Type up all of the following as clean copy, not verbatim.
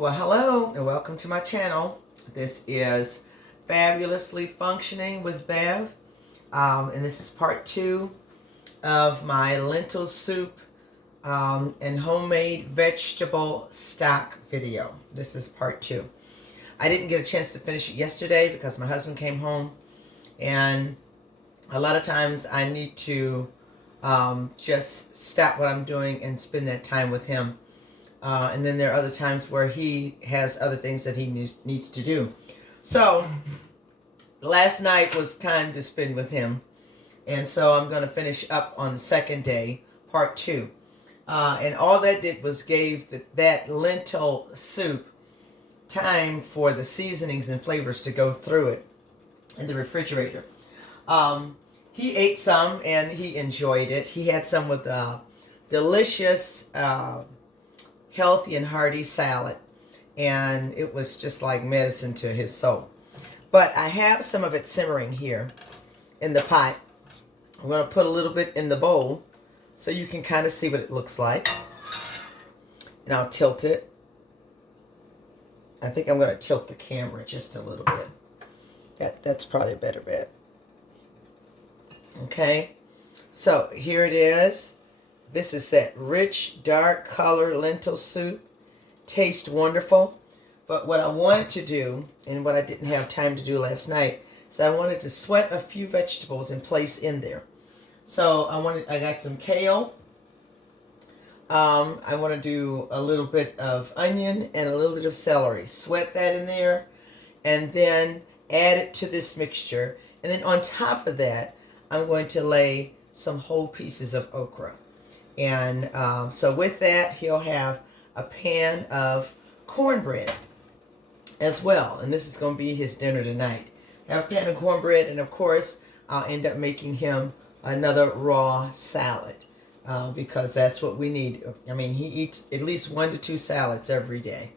Well, hello and welcome to my channel. This is Fabulously Functioning with Bev, and this is part 2 of my lentil soup and homemade vegetable stock video. This is part 2. I didn't get a chance to finish it yesterday because my husband came home, and a lot of times I need to just stop what I'm doing and spend that time with him. And then there are other times where he has other things that he needs to do. So last night was time to spend with him. And so I'm going to finish up on the second day, part 2. And all that did was gave that lentil soup time for the seasonings and flavors to go through it in the refrigerator. He ate some and he enjoyed it. He had some with delicious healthy and hearty salad, and it was just like medicine to his soul. But I have some of it simmering here in the pot. I'm going to put a little bit in the bowl so you can kind of see what it looks like, and I'll tilt it. I think I'm going to tilt the camera just a little bit. That's probably a better bet. Okay, so here it is. This is that rich, dark color lentil soup. Tastes wonderful. But what I wanted to do, and what I didn't have time to do last night, is I wanted to sweat a few vegetables and place in there. So I got some kale. I want to do a little bit of onion and a little bit of celery. Sweat that in there, and then add it to this mixture. And then on top of that, I'm going to lay some whole pieces of okra. And so with that, he'll have a pan of cornbread as well. And this is going to be his dinner tonight. Have a pan of cornbread, and of course, I'll end up making him another raw salad because that's what we need. I mean, he eats at least 1 to 2 salads every day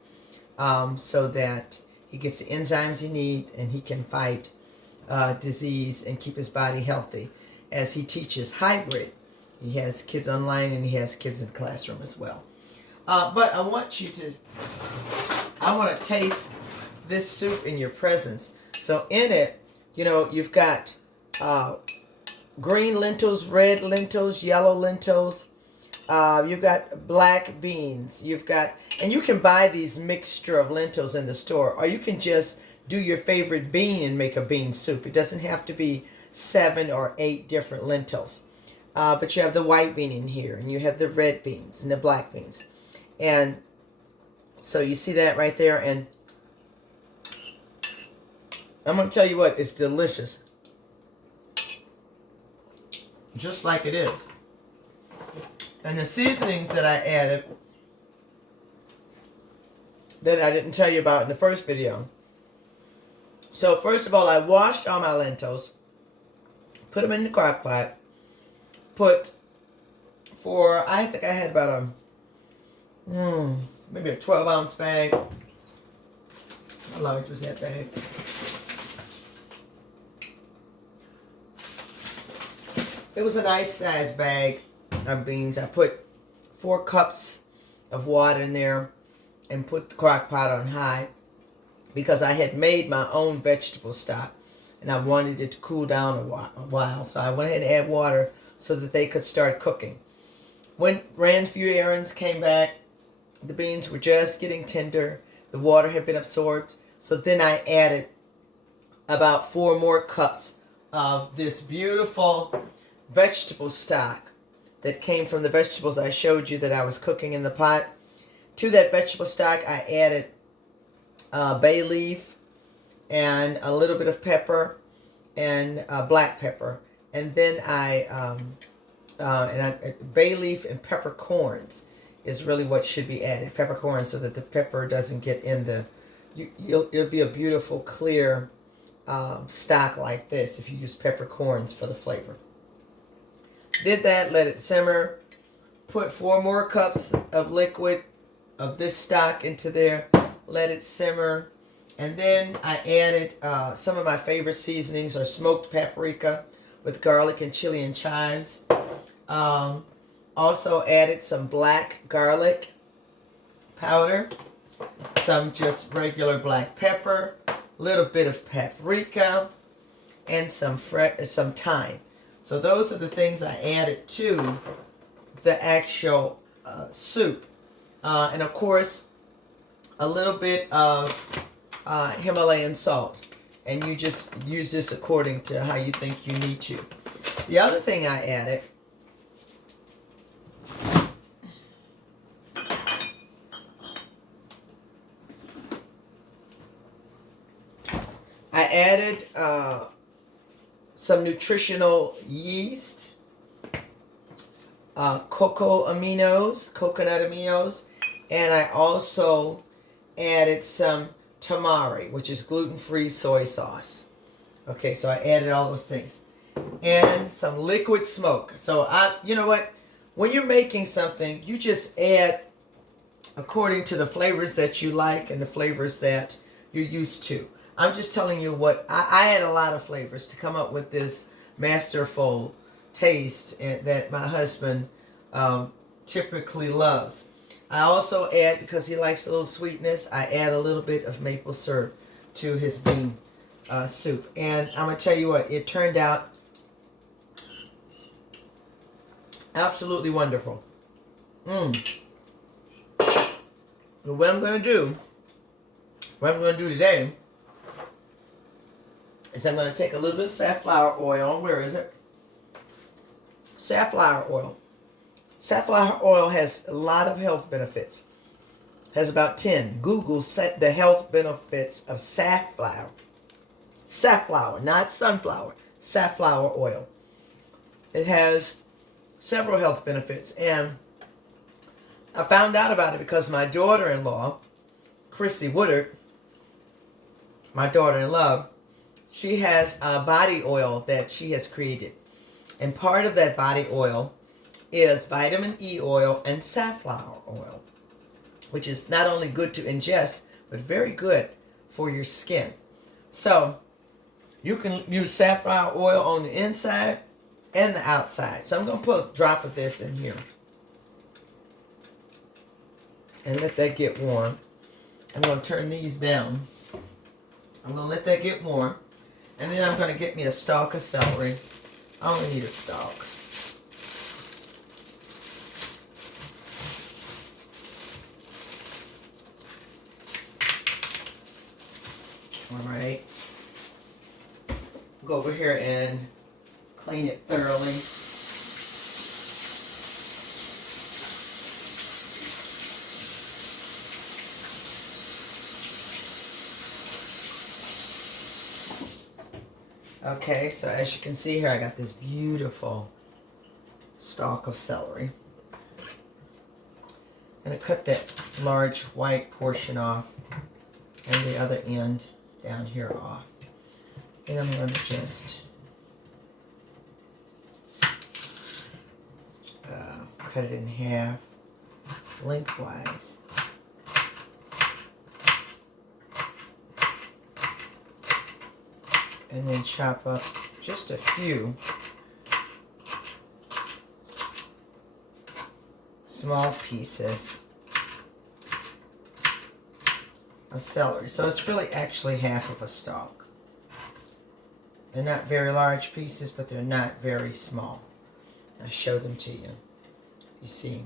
so that he gets the enzymes he needs and he can fight disease and keep his body healthy as he teaches hybrid. He has kids online and he has kids in the classroom as well. But I want to taste this soup in your presence. So in it, you know, you've got green lentils, red lentils, yellow lentils. You've got black beans. And you can buy these mixture of lentils in the store, or you can just do your favorite bean and make a bean soup. It doesn't have to be 7 or 8 different lentils. But you have the white bean in here, and you have the red beans and the black beans. And so you see that right there, and I'm going to tell you what, it's delicious. Just like it is. And the seasonings that I added, that I didn't tell you about in the first video. So first of all, I washed all my lentils, put them in the crock pot, I think I had about maybe a 12-ounce bag. How large was that bag? It was a nice sized bag of beans. I put 4 cups of water in there and put the crock pot on high because I had made my own vegetable stock and I wanted it to cool down a while. So I went ahead and add water so that they could start cooking. Ran a few errands, came back. The beans were just getting tender. The water had been absorbed. So then I added about 4 more cups of this beautiful vegetable stock that came from the vegetables I showed you that I was cooking in the pot. To that vegetable stock, I added bay leaf and a little bit of pepper and black pepper. And then bay leaf and peppercorns is really what should be added. Peppercorns, so that the pepper doesn't get in the. It'll be a beautiful, clear stock like this if you use peppercorns for the flavor. Did that, let it simmer. Put 4 more cups of liquid of this stock into there. Let it simmer. And then I added some of my favorite seasonings are smoked paprika with garlic and chili and chives. Also added some black garlic powder. some just regular black pepper, a little bit of paprika, and some thyme. So those are the things I added to the actual soup. And of course, a little bit of Himalayan salt. And you just use this according to how you think you need to. The other thing I added, some nutritional yeast, coconut aminos, and I also added some tamari, which is gluten-free soy sauce. Okay, so I added all those things. And some liquid smoke. So you know what? When you're making something, you just add according to the flavors that you like and the flavors that you're used to. I'm just telling you what, I add a lot of flavors to come up with this masterful taste that my husband typically loves. I also add, because he likes a little sweetness, I add a little bit of maple syrup to his bean soup. And I'm going to tell you what, it turned out absolutely wonderful. What I'm going to do today is I'm going to take a little bit of safflower oil. Where is it? Safflower oil. Safflower oil has a lot of health benefits. Has about 10. Google set the health benefits of safflower. Safflower, not sunflower. Safflower oil. It has several health benefits. And I found out about it because my daughter-in-law, Chrissy Woodard, my daughter-in-law, she has a body oil that she has created. And part of that body oil is vitamin E oil and safflower oil, which is not only good to ingest, but very good for your skin. So you can use safflower oil on the inside and the outside. So I'm going to put a drop of this in here and let that get warm. I'm going to turn these down. I'm going to let that get warm. And then I'm going to get me a stalk of celery. I only need a stalk. Alright. Go over here and clean it thoroughly. Okay, so as you can see here, I got this beautiful stalk of celery. I'm going to cut that large white portion off and the other end down here off. And I'm going to just cut it in half lengthwise. And then chop up just a few small pieces of celery. So it's really actually half of a stalk. They're not very large pieces, but they're not very small. I'll show them to you. You see?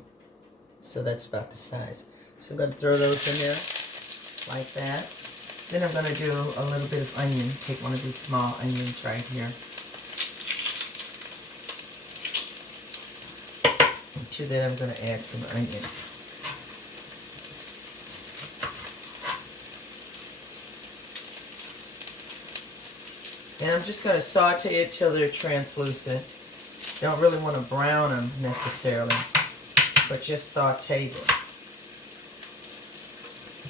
So that's about the size. So I'm going to throw those in there like that. Then I'm going to do a little bit of onion. Take one of these small onions right here. And to that I'm going to add some onion. And I'm just going to saute it till they're translucent. Don't really want to brown them necessarily, but just saute them.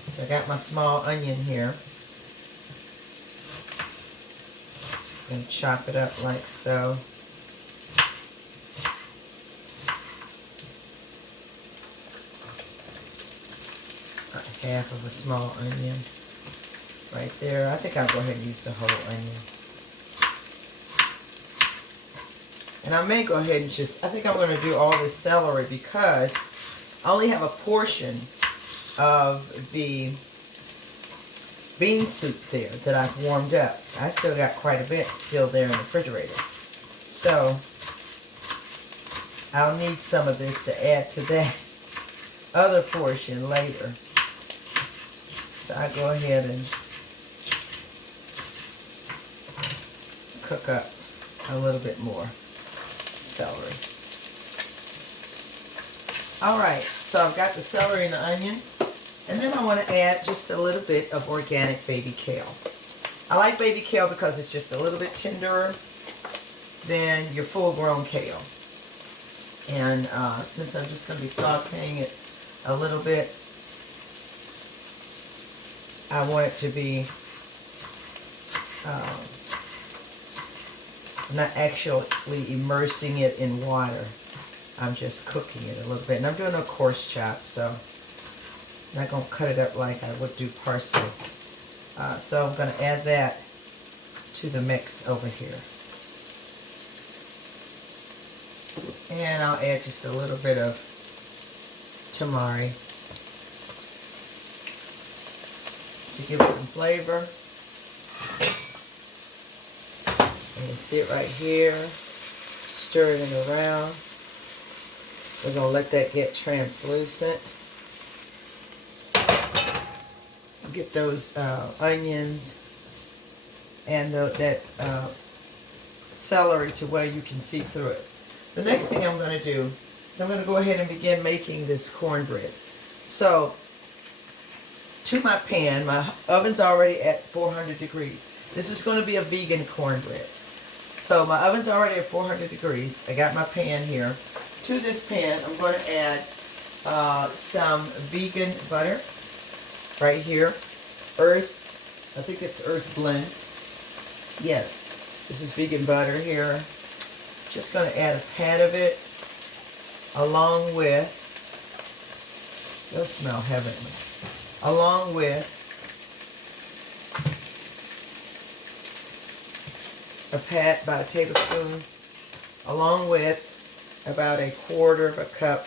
So I got my small onion here. And chop it up like so. Half of a small onion right there. I think I'll go ahead and use the whole onion. And I may go ahead and I think I'm going to do all this celery because I only have a portion of the bean soup there that I've warmed up. I still got quite a bit still there in the refrigerator. So I'll need some of this to add to that other portion later. So I go ahead and cook up a little bit more celery. Alright, so I've got the celery and the onion, and then I want to add just a little bit of organic baby kale. I like baby kale because it's just a little bit tenderer than your full-grown kale. And since I'm just going to be sauteing it a little bit, I want it to be not actually immersing it in water. I'm just cooking it a little bit. And I'm doing a coarse chop, so I'm not going to cut it up like I would do parsley. So I'm going to add that to the mix over here. And I'll add just a little bit of tamari to give it some flavor. And you see it right here, stirring it around. We're going to let that get translucent. Get those onions and that celery to where you can see through it. The next thing I'm going to do is I'm going to go ahead and begin making this cornbread. So, to my pan, my oven's already at 400 degrees. This is going to be a vegan cornbread. So my oven's already at 400 degrees. I got my pan here. To this pan, I'm going to add some vegan butter right here. I think it's Earth Blend. Yes, this is vegan butter here. Just going to add a pat of it along with, it'll smell heavenly, along with a pat, about a tablespoon, along with about a quarter of a cup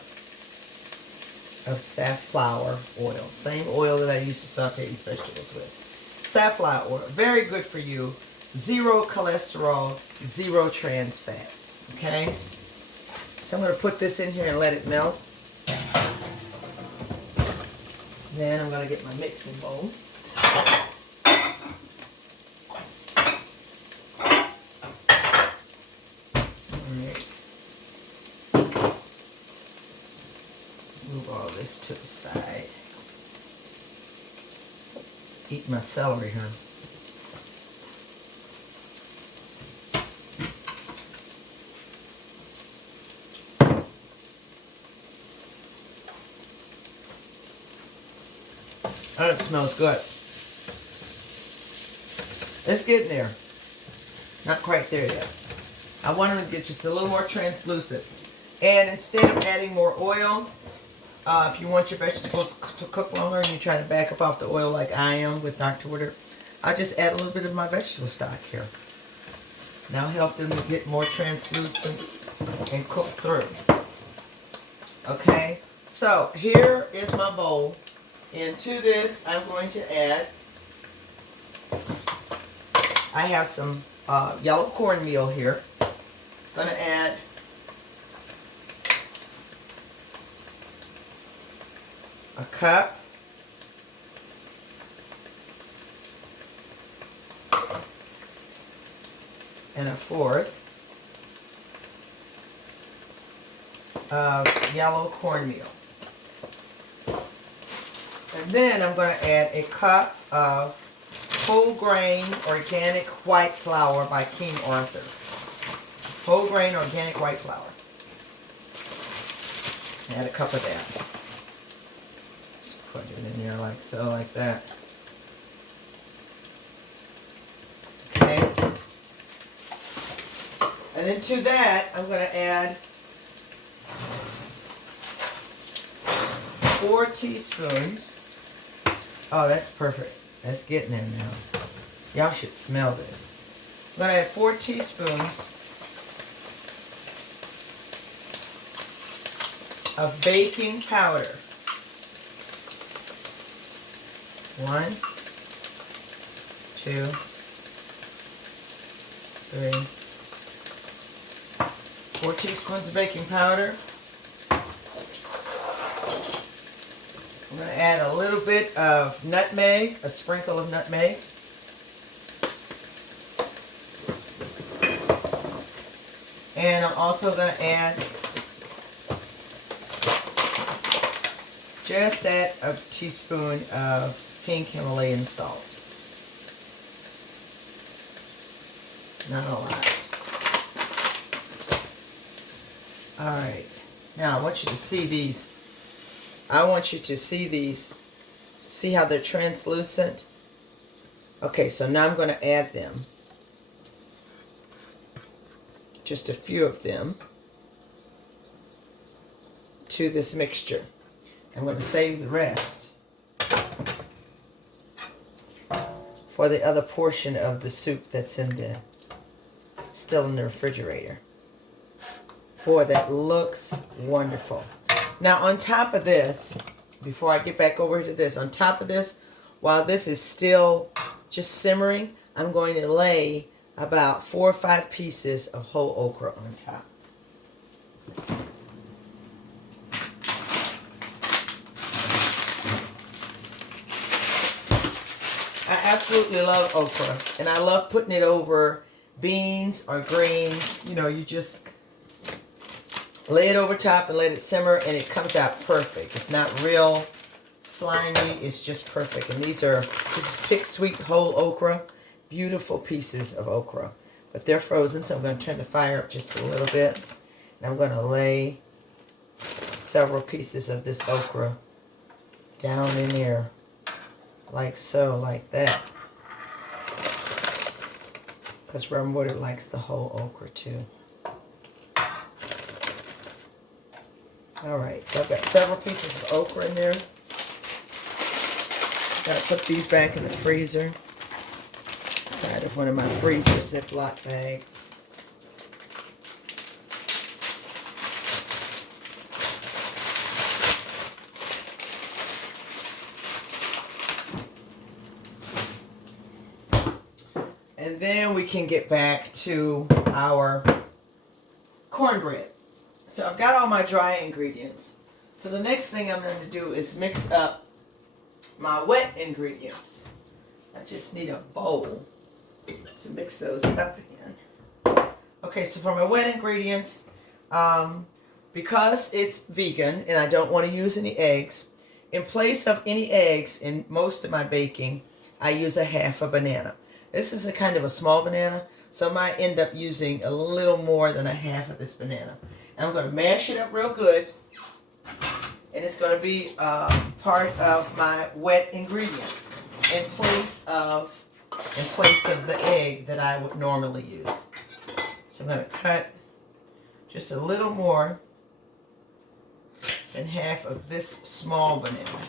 of safflower oil. Same oil that I use to saute these vegetables with. Safflower oil, very good for you. Zero cholesterol, zero trans fats. Okay? So I'm going to put this in here and let it melt. Then I'm going to get my mixing bowl. Move all this to the side. Eat my celery, huh? Oh, it smells good. It's getting there. Not quite there yet. I want them to get just a little more translucent. And instead of adding more oil, if you want your vegetables to cook longer and you're trying to back up off the oil like I am with Dr. Woodard, I just add a little bit of my vegetable stock here. Now help them to get more translucent and cook through. Okay, so here is my bowl. And to this, I'm going to add, I have some yellow cornmeal here. Going to add a cup and a fourth of yellow cornmeal. And then I'm going to add a cup of whole grain organic white flour by King Arthur. Whole grain organic white flour. Add a cup of that. Just put it in there like so, like that. Okay. And then to that, I'm going to add 4 teaspoons. Oh, that's perfect. That's getting there now. Y'all should smell this. I'm going to add 4 teaspoons of baking powder. 1, 2, 3, 4 teaspoons of baking powder. I'm going to add a little bit of nutmeg, a sprinkle of nutmeg. And I'm also going to add just a teaspoon of pink Himalayan salt. Not a lot. Alright, now I want you to see these. I want you to see these. See how they're translucent? Okay, so now I'm going to add them. Just a few of them to this mixture. I'm going to save the rest for the other portion of the soup that's still in the refrigerator. Boy, that looks wonderful. Now on top of this, before I get back over to this, on top of this, while this is still just simmering, I'm going to lay about 4 or 5 pieces of whole okra on top. I absolutely love okra, and I love putting it over beans or greens. You know, you just lay it over top and let it simmer, and it comes out perfect. It's not real slimy, it's just perfect. And this is picked sweet whole okra. Beautiful pieces of okra. But they're frozen, so I'm going to turn the fire up just a little bit. And I'm going to lay several pieces of this okra down in there. Like so, like that. Because Water likes the whole okra too. Alright, so I've got several pieces of okra in there. Gotta put these back in the freezer. Inside of one of my freezer Ziploc bags. And then we can get back to our cornbread. So I've got all my dry ingredients. So the next thing I'm going to do is mix up my wet ingredients. I just need a bowl to mix those up in. Okay, so for my wet ingredients, because it's vegan and I don't want to use any eggs, in place of any eggs in most of my baking, I use a half a banana. This is a kind of a small banana, so I might end up using a little more than a half of this banana. And I'm going to mash it up real good, and it's going to be part of my wet ingredients in place of the egg that I would normally use. So I'm going to cut just a little more than half of this small banana.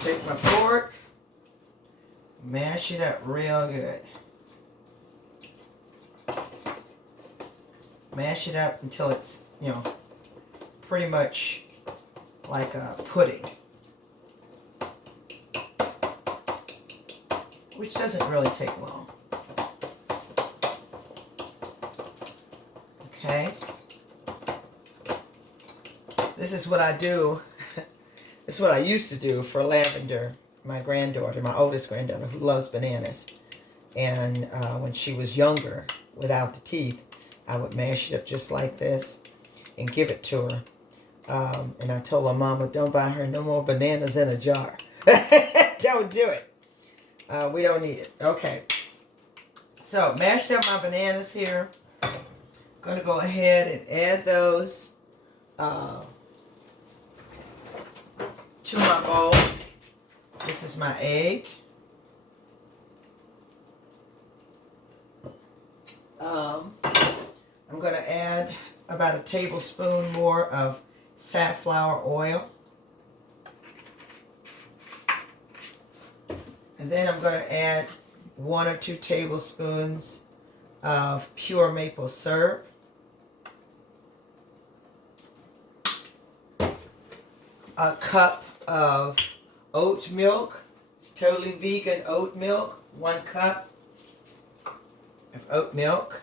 Take my fork, mash it up real good. Mash it up until it's, you know, pretty much like a pudding. Which doesn't really take long. Okay. This is what I do. This is what I used to do for Lavender, my granddaughter, my oldest granddaughter, who loves bananas. And when she was younger, without the teeth, I would mash it up just like this and give it to her. And I told her mama, don't buy her no more bananas in a jar. Don't do it. We don't need it. Okay. So, mashed up my bananas here. I'm going to go ahead and add those to my bowl. This is my egg. I'm going to add about a tablespoon more of safflower oil. And then I'm going to add 1 or 2 tablespoons of pure maple syrup. a cup of oat milk, totally vegan oat milk, 1 cup of oat milk.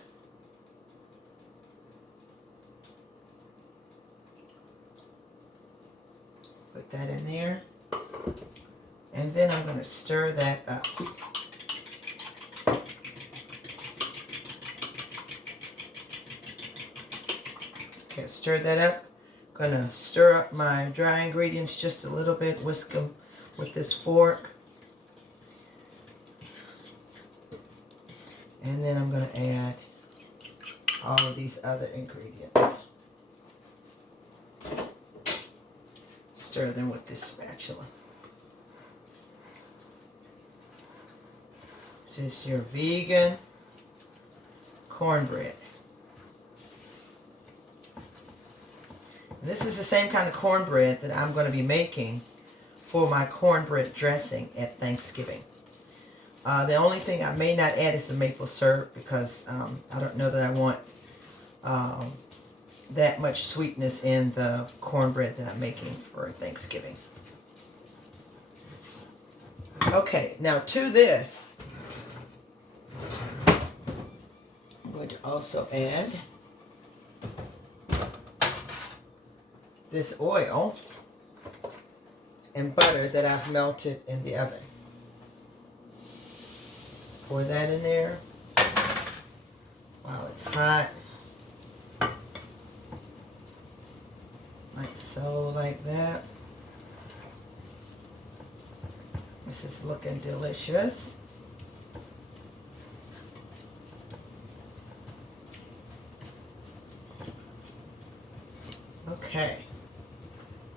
Put that in there. And then I'm going to stir that up. Okay, stir that up. I'm going to stir up my dry ingredients just a little bit. Whisk them with this fork. And then I'm going to add all of these other ingredients. Stir them with this spatula. This is your vegan cornbread. And this is the same kind of cornbread that I'm going to be making for my cornbread dressing at Thanksgiving. The only thing I may not add is the maple syrup because I don't know that I want that much sweetness in the cornbread that I'm making for Thanksgiving. Okay, now to this, I'm going to also add this oil and butter that I've melted in the oven. Pour that in there while it's hot. Like so, like that. This is looking delicious. Okay.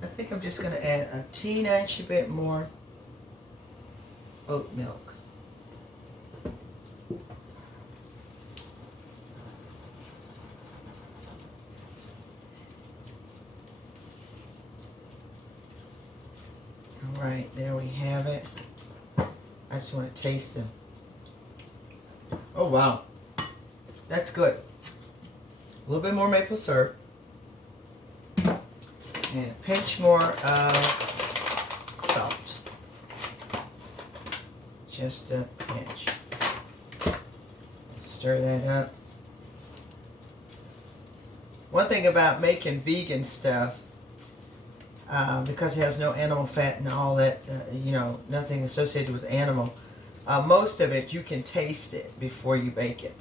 I think I'm just going to add a teeny bit more oat milk. All right, there we have it. I just want to taste them. Oh, wow. That's good. A little bit more maple syrup. And a pinch more of salt. Just a pinch. Stir that up. One thing about making vegan stuff, because it has no animal fat and all that, nothing associated with animal, most of it you can taste it before you bake it.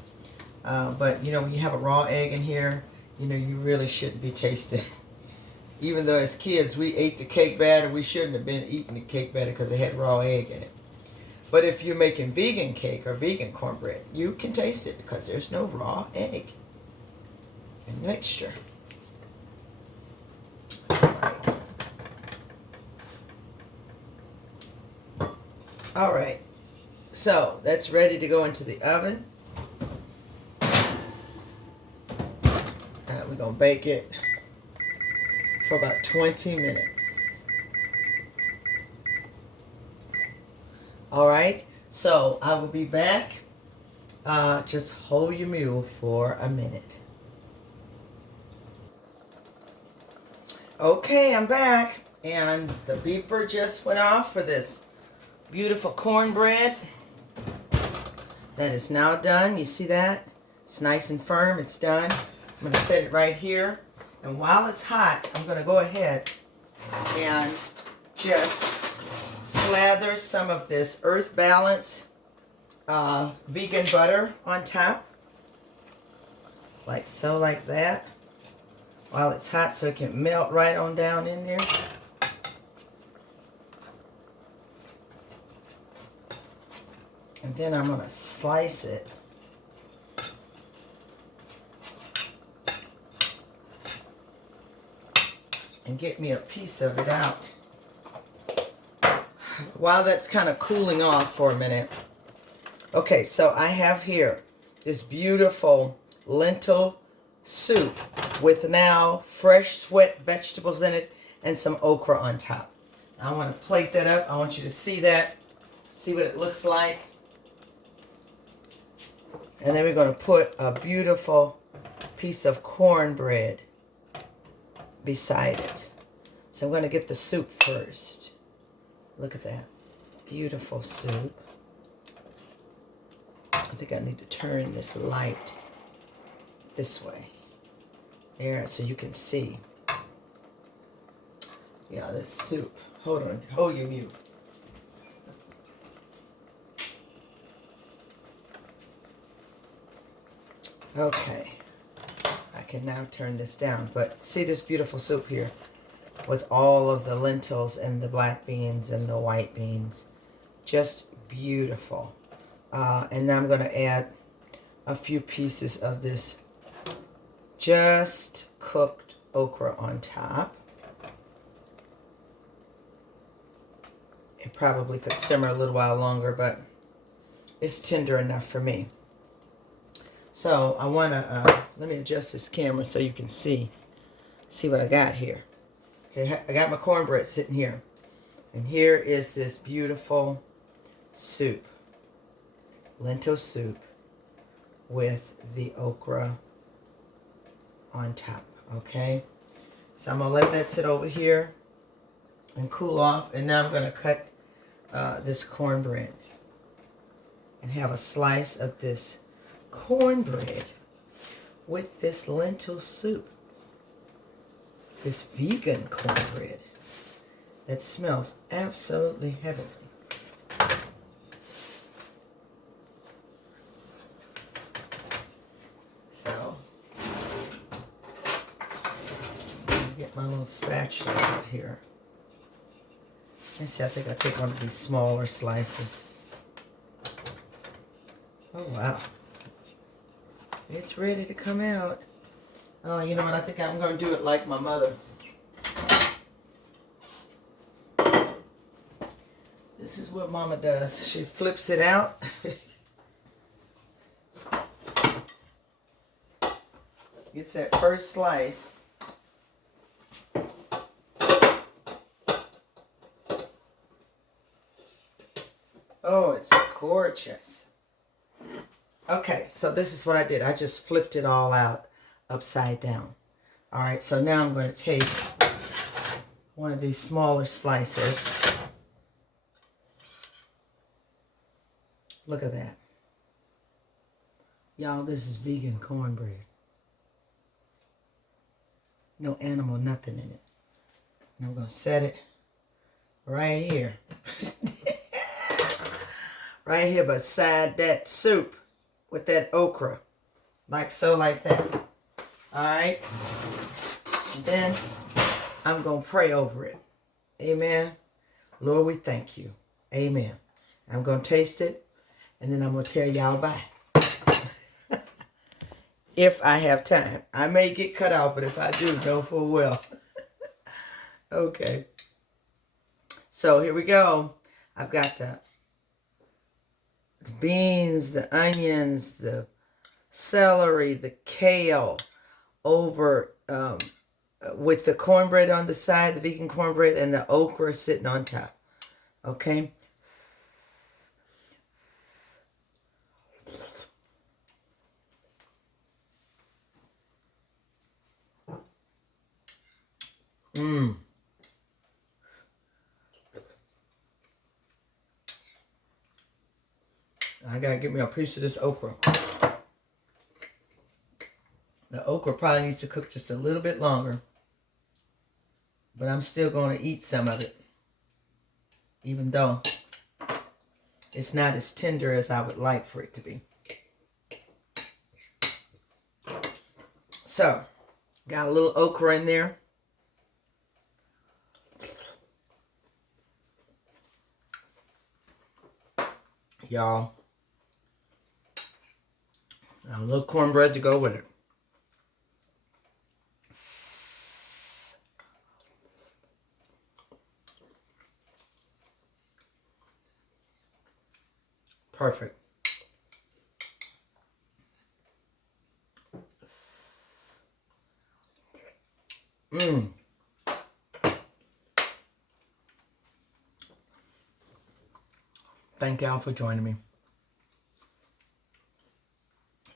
But when you have a raw egg in here, you really shouldn't be tasting it. Even though as kids we ate the cake batter, we shouldn't have been eating the cake batter because it had raw egg in it. But if you're making vegan cake or vegan cornbread, you can taste it because there's no raw egg in the mixture. All right, so that's ready to go into the oven. We're going to bake it for about 20 minutes. All right, so I will be back. Just hold your mule for a minute. Okay, I'm back, and the beeper just went off for this beautiful cornbread that is now done. You see that? It's nice and firm. It's done. I'm going to set it right here. And while it's hot, I'm going to go ahead and just slather some of this Earth Balance vegan butter on top. Like so, like that. While it's hot so it can melt right on down in there. And then I'm going to slice it. And get me a piece of it out. While that's kind of cooling off for a minute. Okay, so I have here this beautiful lentil soup with now fresh sweat vegetables in it and some okra on top. I want to plate that up. I want you to see that. See what it looks like. And then we're going to put a beautiful piece of cornbread beside it. So I'm going to get the soup first. Look at that. Beautiful soup. I think I need to turn this light this way. There, so you can see. Yeah, this soup. Hold on. Hold your mute. Okay. I can now turn this down. But see this beautiful soup here with all of the lentils and the black beans and the white beans. Just beautiful. And now I'm going to add a few pieces of this just cooked okra on top. It probably could simmer a little while longer, but it's tender enough for me. So I want to, let me adjust this camera so you can see what I got here. Okay, I got my cornbread sitting here. And here is this beautiful soup, lentil soup with the okra on top, okay? So I'm going to let that sit over here and cool off. And now I'm going to cut this cornbread and have a slice of this cornbread with this lentil soup. This vegan cornbread that smells absolutely heavenly. So, get my little spatula out here. Let's see, I think I'll take one of these smaller slices. Oh, wow. It's ready to come out. Oh, you know what? I think I'm going to do it like my mother. This is what Mama does. She flips it out. Gets that first slice. Oh, it's gorgeous. Okay, so this is what I did. I just flipped it all out upside down. All right, so now I'm going to take one of these smaller slices. Look at that. Y'all, this is vegan cornbread. No animal, nothing in it. And I'm going to set it right here. Right here beside that soup with that okra. Like so, like that. All right. And then I'm going to pray over it. Amen. Lord, we thank you. Amen. I'm going to taste it. And then I'm going to tell y'all bye. If I have time. I may get cut out, but if I do, know full well. Okay. So here we go. I've got the beans, the onions, the celery, the kale over with the cornbread on the side, the vegan cornbread, and the okra sitting on top. Okay. Mmm. I gotta get me a piece of this okra. The okra probably needs to cook just a little bit longer. But I'm still going to eat some of it. Even though it's not as tender as I would like for it to be. So, got a little okra in there. Y'all. A little cornbread to go with it. Perfect. Mmm. Thank y'all for joining me.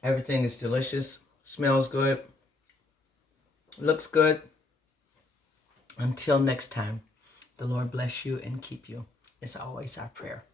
Everything is delicious, smells good, looks good. Until next time, the Lord bless you and keep you. It's always our prayer.